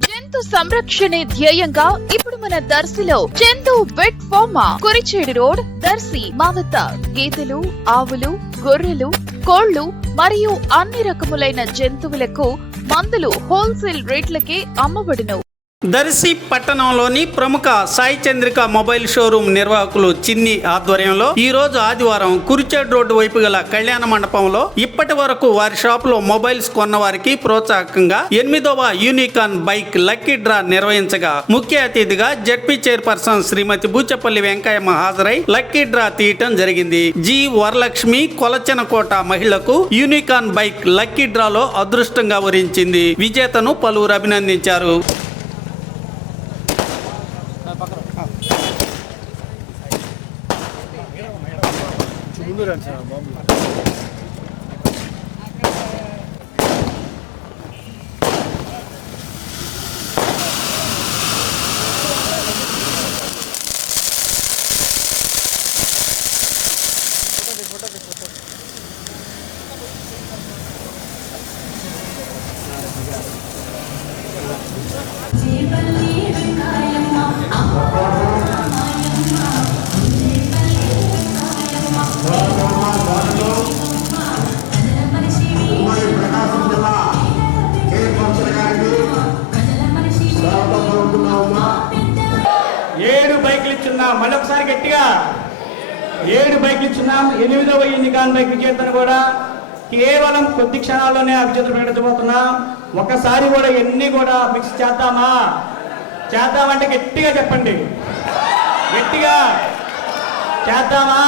జంతు సంరక్షణే ధ్యేయంగా ఇప్పుడు మన దర్శిలో Chandu vet pharma Kurichedu road Darsi మావత. గేదెలు ఆవులు గొర్రెలు కోళ్ళు మరియు అన్ని రకములైన జంతువులకు మందులు హోల్సేల్ రేట్లకే అమ్మబడును. దర్శి పట్టణంలోని ప్రముఖ సాయి చంద్రిక మొబైల్ షోరూమ్ నిర్వాహకులు చిన్ని ఆధ్వర్యంలో ఈ రోజు ఆదివారం కురిచేడ్ రోడ్డు వైపు గల కళ్యాణ మండపంలో ఇప్పటి వరకు వారి షాప్లో మొబైల్స్ కొన్న వారికి ప్రోత్సాహకంగా ఎనిమిదవ యూనికాన్ బైక్ లక్కీ డ్రా నిర్వహించగా ముఖ్య అతిథిగా జడ్పీ చైర్పర్సన్ శ్రీమతి బూచపల్లి వెంకయ్యమ్మ హాజరై లక్కీ డ్రా తీయటం జరిగింది. జి వరలక్ష్మి కొలచెనకోట మహిళకు యూనికాన్ బైక్ లక్కీ డ్రాలో అదృష్టంగా వరించింది. విజేతను పలువురు అభినందించారు. 오늘은 잘 마무리. जीवन ఇచ్చున్నాం ఒకసారి గట్టిగా ఏడు బైకులు ఇచ్చున్నాం ఎనిమిదవ ఎన్నికల బైక్ విజేతను కూడా కేవలం కొద్ది క్షణాల్లోనే ఆ ప్రకటించబోతున్నాం. ఒకసారి కూడా ఎన్ని కూడా మిక్స్ చేద్దామా? చేద్దామంటే గట్టిగా చెప్పండి. గట్టిగా. చేద్దామా?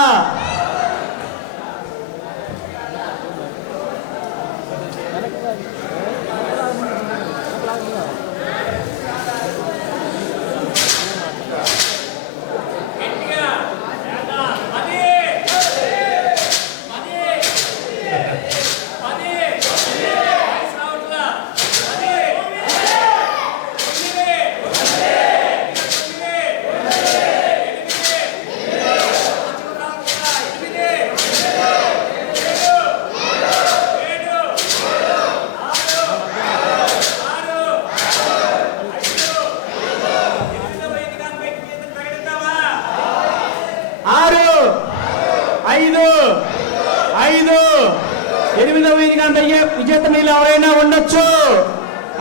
ఐదు. ఐదు. ఎనిమిదవ వేదిక బయ్య విజేత మీలు ఎవరైనా ఉండొచ్చు?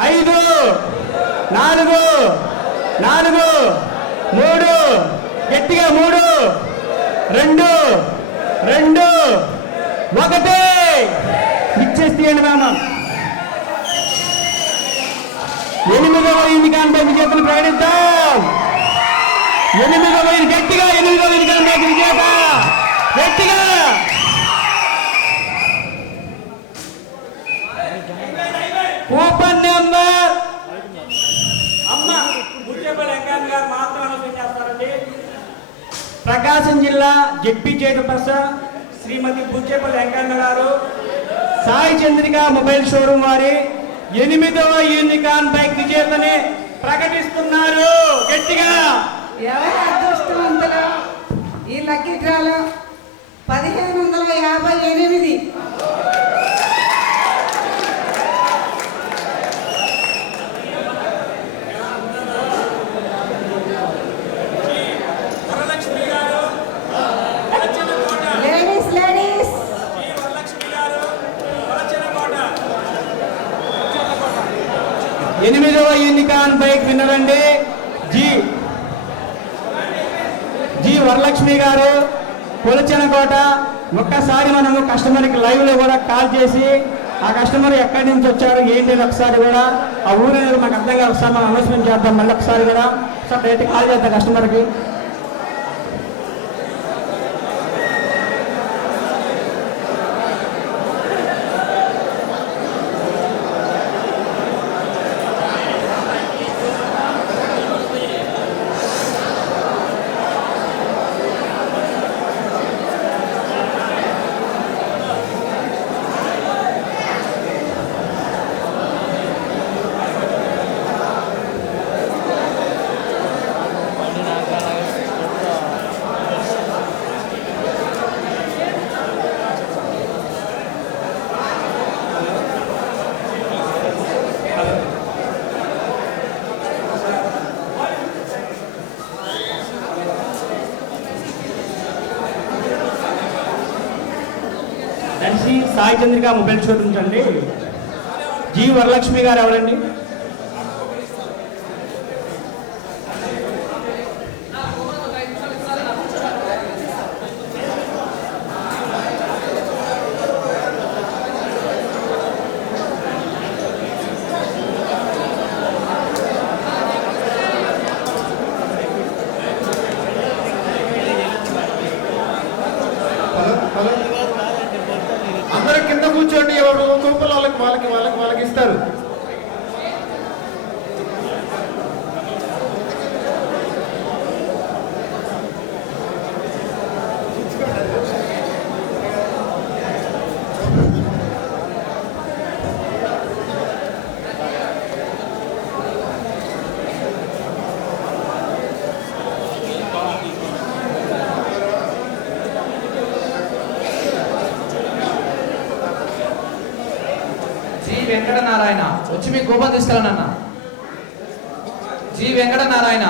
ఐదు. నాలుగు. నాలుగు. మూడు. గట్టిగా మూడు. రెండు. రెండు. ఒకటి. ఇచ్చేస్తే మామ ఎనిమిదవ ఎన్నికల విజేతను ప్రకటిద్దాం. ఎనిమిదవ గట్టిగా ఎనిమిదవ ఎన్నికల విజేత. గట్టిగా. Coupon number. అమ్మ బుచ్చేపల్లి వెంకయ్య గారు మాత్రం ఆలోచన చేస్తారండి. ప్రకాశం జిల్లా జడ్పీ చైర్పర్సన్ శ్రీమతి బుచ్చేపల్లి వెంకన్న గారు. సాయి చంద్రిక మొబైల్ షోరూమ్ వారి ఎనిమిదవ యూనికాన్ బైక్ విజేతని ప్రకటిస్తున్నారు. గట్టిగా. ఎవరి అదృష్టవంతులు? ఈ లక్కీ డ్రాలో పదిహేను వందల యాభై ఎనిమిది. Ladies ladies. ఎనిమిదవ యూనికాన్ బైక్ విన్నరండి జి. జి వరలక్ష్మి గారు. కొలచెనకోట ఒక్కసారి మనము కస్టమర్కి లైవ్లో కూడా కాల్ చేసి ఆ కస్టమర్ ఎక్కడి నుంచి వచ్చారు ఏంటి ఒకసారి కూడా ఆ ఊరు అనేది మాకు అర్థం కాదు ఒకసారి మనం అనౌన్స్మెంట్ చేద్దాం మళ్ళీ ఒకసారి కూడా ఒకసారి డైరెక్ట్ కాల్ చేద్దాం కస్టమర్కి. Darsi Sai Chandrika mobile shop G Varalakshmi garu ఎవరండి? కూర్చోండి ఎవరు? కుప్పలు వాళ్ళకి వాళ్ళకి వాళ్ళకి వాళ్ళకి ఇస్తారు. వచ్చి మీ కోపం తీసుకెళ్ళనన్న అన్న. G Venkata Narayana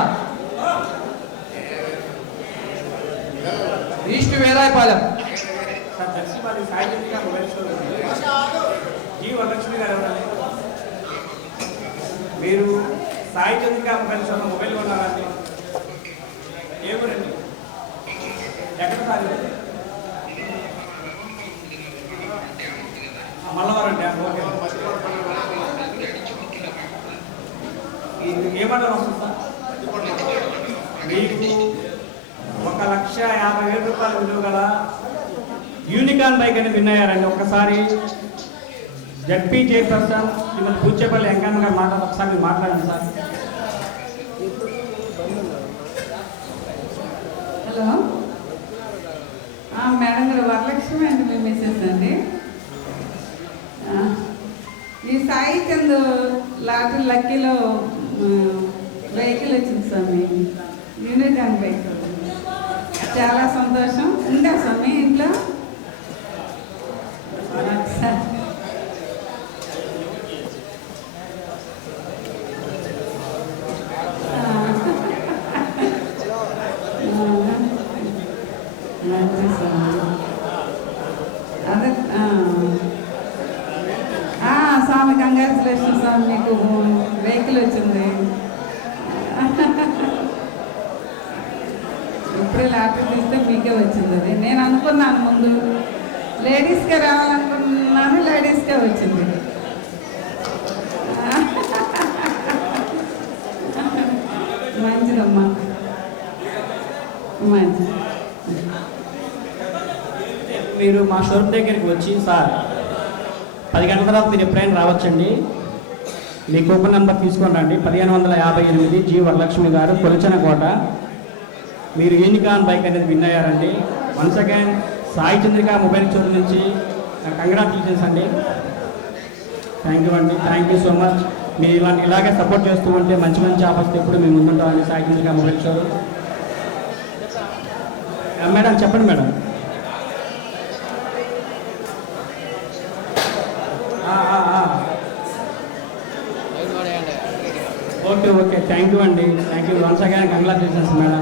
east Verayapalem. మీరు Sai Chandrika mobile shop mobile కొన్నారండి ఏ ఊరండి? ఎక్కడ సార్ ఇది? ఓకే. ఇది మీకు ఒక లక్ష యాభై వేల రూపాయలు విలువ గల యూనికాన్ బైక్ అని విన్నయ్యారండి ఒక్కసారి జడ్పీ చైర్పర్సన్ శ్రీమతి పూచేపల్లి వెంకన్న గారు మాట్లాడు ఒకసారి మీరు మాట్లాడండి సార్ హలో మేడం గారు వరలక్ష్మి అండి మీ మిస్సెస్ అండి ఈ సాయి చంద్ లాటరీ లక్కీలో వెహికల్ వచ్చింది స్వామి యూనికాన్ బైక్ చాలా సంతోషం ఉందా స్వామి ఇంట్లో సరే. మంచి స్వామి. అదే ఆ. ఆ, స్వామి కంగ్రాచులేషన్ స్వామి మీకు వెహికల్ వచ్చింది. ఇప్పుడే లాటరీ తీస్తే మీకే వచ్చింది అది నేను అనుకున్నాను ముందు లేడీస్కే రావాలనుకున్నాను లేడీస్కే వచ్చింది. మంచిదమ్మా. మంచిది. మీరు మా షోరూమ్ దగ్గరికి వచ్చి సార్ పది గంటల తర్వాత మీరు ఎప్పుడైనా రావచ్చండి? మీ కూపన్ నెంబర్ తీసుకొని రండి. పదిహేను వందల యాభై ఎనిమిది జీ వరలక్ష్మి గారు కొలిచిన కోట. మీరు యూనికాన్ బైక్ అనేది విన్ అయ్యారండి. Once again Sai Chandrika mobile చోటు నుంచి కంగ్రాచులేషన్స్ అండి. థ్యాంక్ యూ అండి. థ్యాంక్ యూ సో మచ్ మీరు ఇలా ఇలాగే సపోర్ట్ చేస్తూ ఉంటే మంచి మంచి ఆఫర్స్ ఎప్పుడు మేము ముందుంటామండి సాయి చంద్రిక మొబైల్ చోటు మేడం చెప్పండి మేడం ఆ, ఆ, ఆ. ఓకే ఓకే థ్యాంక్ యూ అండి. Thank you. Once again congratulations madam.